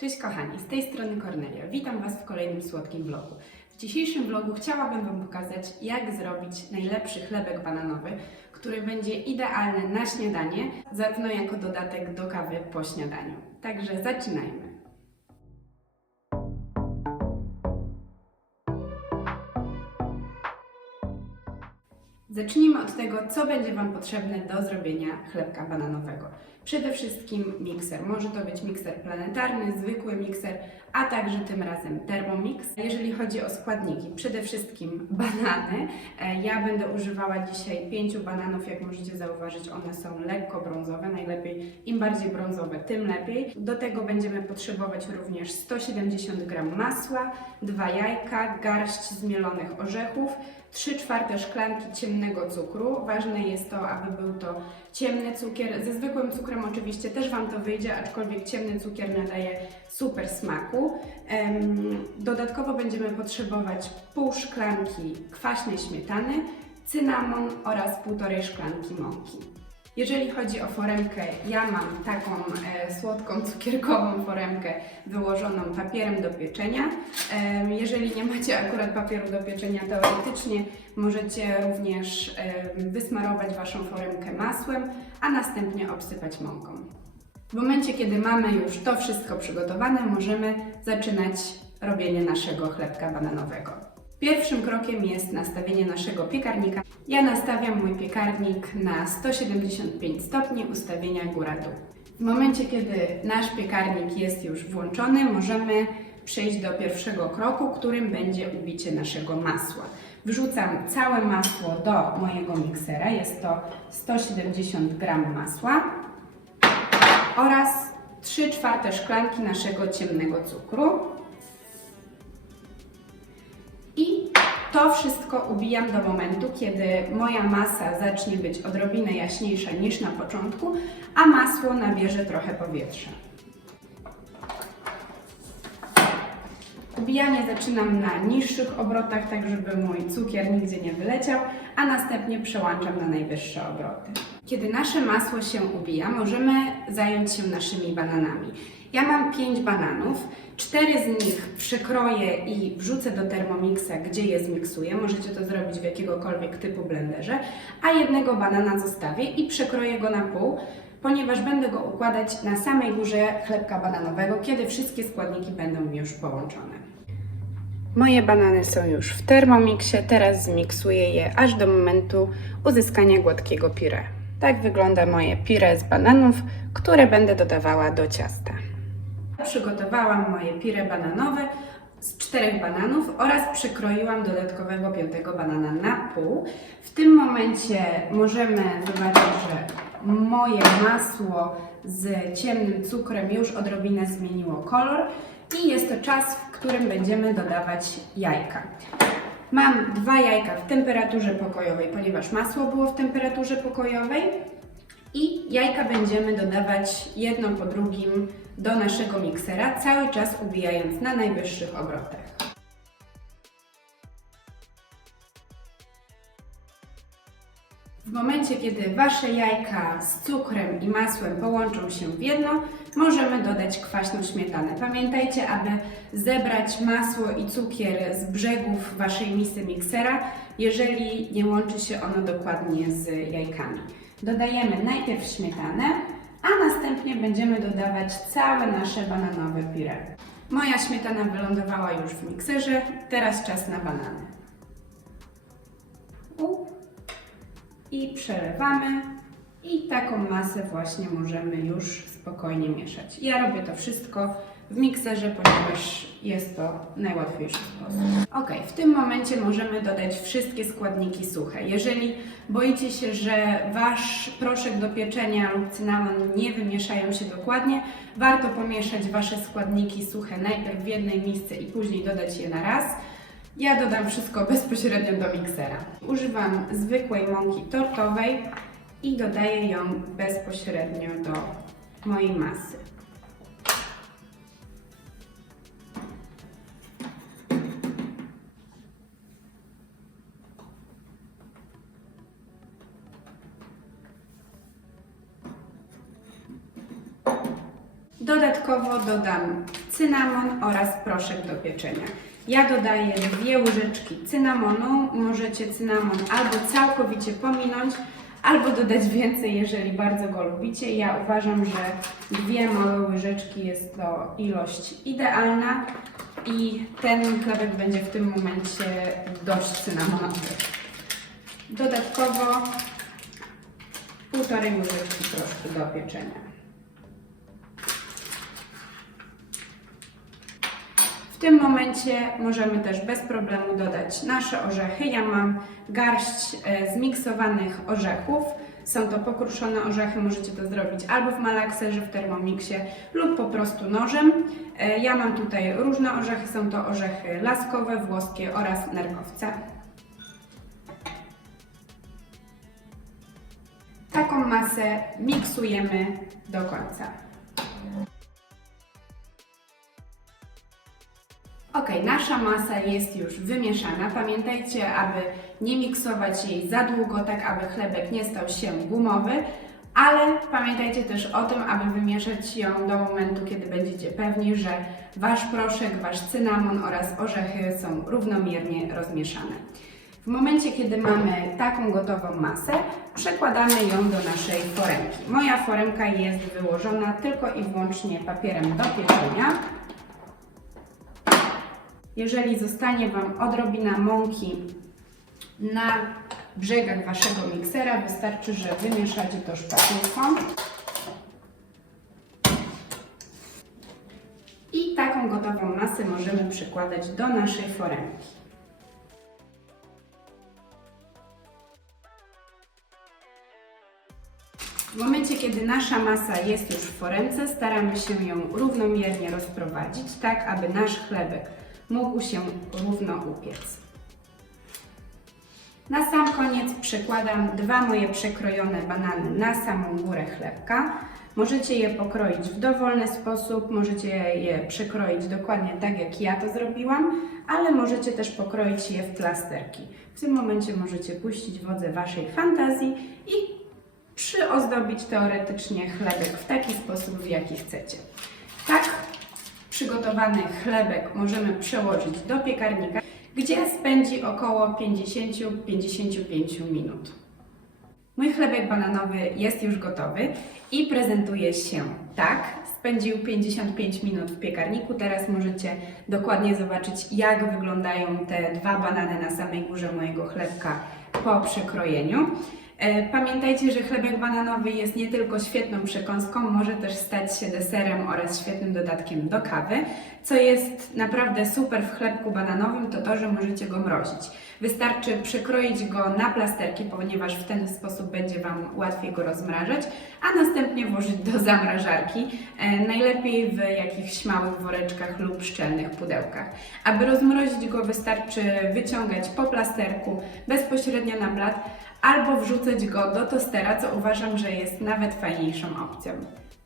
Cześć kochani, z tej strony Kornelia. Witam Was w kolejnym słodkim vlogu. W dzisiejszym vlogu chciałabym Wam pokazać, jak zrobić najlepszy chlebek bananowy, który będzie idealny na śniadanie, zarówno jako dodatek do kawy po śniadaniu. Także zaczynajmy. Zacznijmy od tego, co będzie Wam potrzebne do zrobienia chlebka bananowego. Przede wszystkim mikser. Może to być mikser planetarny, zwykły mikser, a także tym razem Thermomix. Jeżeli chodzi o składniki, przede wszystkim banany. E, Ja będę używała dzisiaj pięciu bananów, jak możecie zauważyć, one są lekko brązowe, najlepiej im bardziej brązowe, tym lepiej. Do tego będziemy potrzebować również 170 g masła, dwa jajka, garść zmielonych orzechów, 3 czwarte szklanki ciemnego cukru. Ważne jest to, aby był to ciemny cukier. Ze zwykłym cukrem oczywiście też Wam to wyjdzie, aczkolwiek ciemny cukier nadaje super smaku. Dodatkowo będziemy potrzebować pół szklanki kwaśnej śmietany, cynamon oraz półtorej szklanki mąki. Jeżeli chodzi o foremkę, ja mam taką e, słodką, cukierkową foremkę wyłożoną papierem do pieczenia. Em, jeżeli nie macie akurat papieru do pieczenia, teoretycznie możecie również em, wysmarować Waszą foremkę masłem, a następnie obsypać mąką. W momencie, kiedy mamy już to wszystko przygotowane, możemy zaczynać robienie naszego chlebka bananowego. Pierwszym krokiem jest nastawienie naszego piekarnika. Ja nastawiam mój piekarnik na 175 stopni ustawienia góra-dół. W momencie, kiedy nasz piekarnik jest już włączony, możemy przejść do pierwszego kroku, którym będzie ubicie naszego masła. Wrzucam całe masło do mojego miksera, jest to 170 g masła oraz 3 czwarte szklanki naszego ciemnego cukru. To wszystko ubijam do momentu, kiedy moja masa zacznie być odrobinę jaśniejsza niż na początku, a masło nabierze trochę powietrza. Ubijanie zaczynam na niższych obrotach, tak żeby mój cukier nigdzie nie wyleciał, a następnie przełączam na najwyższe obroty. Kiedy nasze masło się ubija, możemy zająć się naszymi bananami. Ja mam 5 bananów, 4 z nich przekroję i wrzucę do Thermomixa, gdzie je zmiksuję. Możecie to zrobić w jakiegokolwiek typu blenderze, a jednego banana zostawię i przekroję go na pół, ponieważ będę go układać na samej górze chlebka bananowego, kiedy wszystkie składniki będą już połączone. Moje banany są już w Thermomixie, teraz zmiksuję je aż do momentu uzyskania gładkiego pire. Tak wygląda moje pire z bananów, które będę dodawała do ciasta. Przygotowałam moje pire bananowe z czterech bananów oraz przekroiłam dodatkowego piątego banana na pół. W tym momencie możemy zobaczyć, że moje masło z ciemnym cukrem już odrobinę zmieniło kolor i jest to czas, w którym będziemy dodawać jajka. Mam dwa jajka w temperaturze pokojowej, ponieważ masło było w temperaturze pokojowej i jajka będziemy dodawać jedno po drugim do naszego miksera, cały czas ubijając na najwyższych obrotach. W momencie, kiedy Wasze jajka z cukrem i masłem połączą się w jedno, możemy dodać kwaśną śmietanę. Pamiętajcie, aby zebrać masło i cukier z brzegów Waszej misy miksera, jeżeli nie łączy się ono dokładnie z jajkami. Dodajemy najpierw śmietanę, a następnie będziemy dodawać całe nasze bananowe pire. Moja śmietana wylądowała już w mikserze, teraz czas na banany. I przelewamy i taką masę właśnie możemy już spokojnie mieszać. Ja robię to wszystko w mikserze, ponieważ jest to najłatwiejszy sposób. Ok, w tym momencie możemy dodać wszystkie składniki suche. Jeżeli boicie się, że Wasz proszek do pieczenia lub cynamon nie wymieszają się dokładnie, warto pomieszać Wasze składniki suche najpierw w jednej misce i później dodać je na raz. Ja dodam wszystko bezpośrednio do miksera. Używam zwykłej mąki tortowej i dodaję ją bezpośrednio do mojej masy. Dodatkowo dodam cynamon oraz proszek do pieczenia. Ja dodaję dwie łyżeczki cynamonu. Możecie cynamon albo całkowicie pominąć, albo dodać więcej, jeżeli bardzo go lubicie. Ja uważam, że dwie małe łyżeczki jest to ilość idealna i ten chlebek będzie w tym momencie dość cynamonowy. Dodatkowo półtorej łyżeczki proszku do pieczenia. W tym momencie możemy też bez problemu dodać nasze orzechy. Ja mam garść e, zmiksowanych orzechów. Są to pokruszone orzechy, możecie to zrobić albo w malakserze, w termomiksie lub po prostu nożem. E, Ja mam tutaj różne orzechy, są to orzechy laskowe, włoskie oraz nerkowce. Taką masę miksujemy do końca. Nasza masa jest już wymieszana. Pamiętajcie, aby nie miksować jej za długo, tak aby chlebek nie stał się gumowy, ale pamiętajcie też o tym, aby wymieszać ją do momentu, kiedy będziecie pewni, że wasz proszek, wasz cynamon oraz orzechy są równomiernie rozmieszane. W momencie, kiedy mamy taką gotową masę, przekładamy ją do naszej foremki. Moja foremka jest wyłożona tylko i wyłącznie papierem do pieczenia. Jeżeli zostanie Wam odrobina mąki na brzegach Waszego miksera, wystarczy, że wymieszacie to szpatułką. I taką gotową masę możemy przykładać do naszej foremki. W momencie, kiedy nasza masa jest już w foremce, staramy się ją równomiernie rozprowadzić, tak aby nasz chlebek mógł się równo upiec. Na sam koniec przekładam dwa moje przekrojone banany na samą górę chlebka. Możecie je pokroić w dowolny sposób, możecie je przekroić dokładnie tak jak ja to zrobiłam, ale możecie też pokroić je w plasterki. W tym momencie możecie puścić wodze Waszej fantazji i przyozdobić teoretycznie chlebek w taki sposób, w jaki chcecie. Tak przygotowany chlebek możemy przełożyć do piekarnika, gdzie spędzi około 50-55 minut. Mój chlebek bananowy jest już gotowy i prezentuje się tak. Spędził 55 minut w piekarniku. Teraz możecie dokładnie zobaczyć, jak wyglądają te dwa banany na samej górze mojego chlebka po przekrojeniu. E, Pamiętajcie, że chlebek bananowy jest nie tylko świetną przekąską, może też stać się deserem oraz świetnym dodatkiem do kawy. Co jest naprawdę super w chlebku bananowym, to to, że możecie go mrozić. Wystarczy przekroić go na plasterki, ponieważ w ten sposób będzie Wam łatwiej go rozmrażać, a następnie włożyć do zamrażarki, e, najlepiej w jakichś małych woreczkach lub szczelnych pudełkach. Aby rozmrozić go, wystarczy wyciągać po plasterku bezpośrednio na blat, albo wrzucać go do tostera, co uważam, że jest nawet fajniejszą opcją.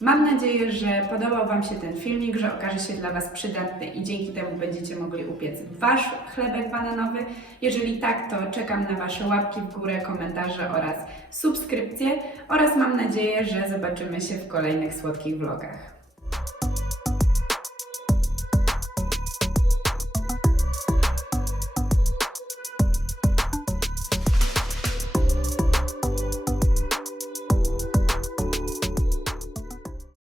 Mam nadzieję, że podobał Wam się ten filmik, że okaże się dla Was przydatny i dzięki temu będziecie mogli upiec Wasz chlebek bananowy. Jeżeli tak, to czekam na Wasze łapki w górę, komentarze oraz subskrypcje oraz mam nadzieję, że zobaczymy się w kolejnych słodkich vlogach.